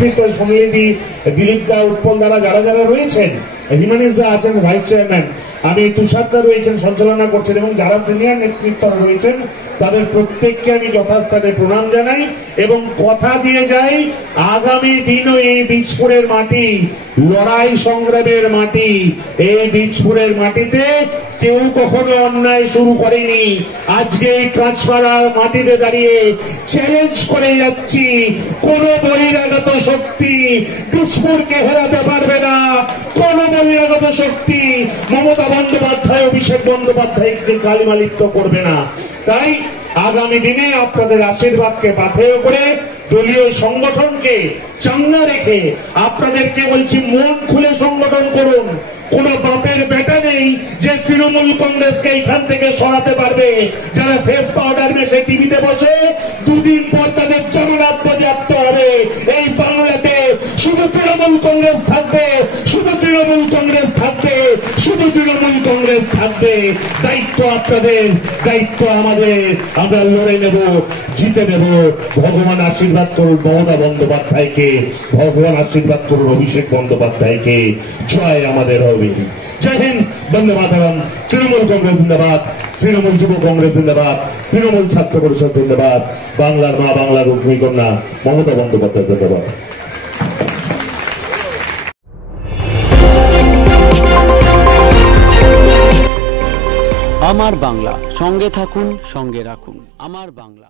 সোনালী, দিলীপ দা, উৎপল দ্বারা যারা যারা রয়েছেন, হিমানিশ দা আছেন ভাইস চেয়ারম্যান, আমি তুষার দা রয়েছেন সঞ্চালনা করছেন, এবং যারা সিনিয়র নেতৃত্ব রয়েছেন তাদের প্রত্যেককে আমি যথাস্থানে প্রণাম জানাই এবং কথা দিয়ে যাই আগামী দিনও এই বীজপুরের মাটি লড়াই সংগ্রামের মাটি। এই বীজপুরের মাটিতে কেউ কখনো অন্যায় শুরু করেনি। আজকে এই কাঁচপাড়ার মাটিতে দাঁড়িয়ে চ্যালেঞ্জ করে যাচ্ছি, কোন বহিরাগত শক্তি বীজপুরকে হেরাতে পারবে না। কোন বহিরাগত শক্তি মমতা বন্দ্যোপাধ্যায়, অভিষেক বন্দ্যোপাধ্যায়কে গালিমালিপ্ত করবে না। তাই আগামী দিনে আপনাদের আশীর্বাদকে পাথেয় করে দলীয় সংগঠনকে চাঙ্গা রেখে আপনাদেরকে বলছি, মন খুলে সংগঠন করুন। কোন বাপের বেটা নেই যে তৃণমূল কংগ্রেসকে এখান থেকে সরাতে পারবে। যারা ফেস পাউডার মেশে টিভিতে বসে, দুদিন পর তাদের জামানত বাজেয়াপ্ত হবে। এই বাংলাতে শুধু তৃণমূল কংগ্রেস থাকবে, শুধু তৃণমূল কংগ্রেস থাকবে, শুধু তৃণমূল কংগ্রেস থাকবে। দায়িত্ব আপনাদের, দায়িত্ব আমাদের। আমরা লড়ে নেব, জিতে নেব। ভগবান আশীর্বাদ করুন মমতা বন্দ্যোপাধ্যায়কে, ভগবান আশীর্বাদ করুন অভিষেক বন্দ্যোপাধ্যায়কে। জয় আমাদের হবে। জয় হিন্দ, বন্দে মাতরম। তৃণমূল কংগ্রেস জিন্দাবাদ, তৃণমূল যুব কংগ্রেস জিন্দাবাদ, তৃণমূল ছাত্র পরিষদ জিন্দাবাদ, বাংলার মা, বাংলার অগ্নিকন্যা মমতা বন্দ্যোপাধ্যায় জিন্দাবাদ। আমার বাংলা, সঙ্গে থাকুন, সঙ্গে রাখুন। আমার বাংলা।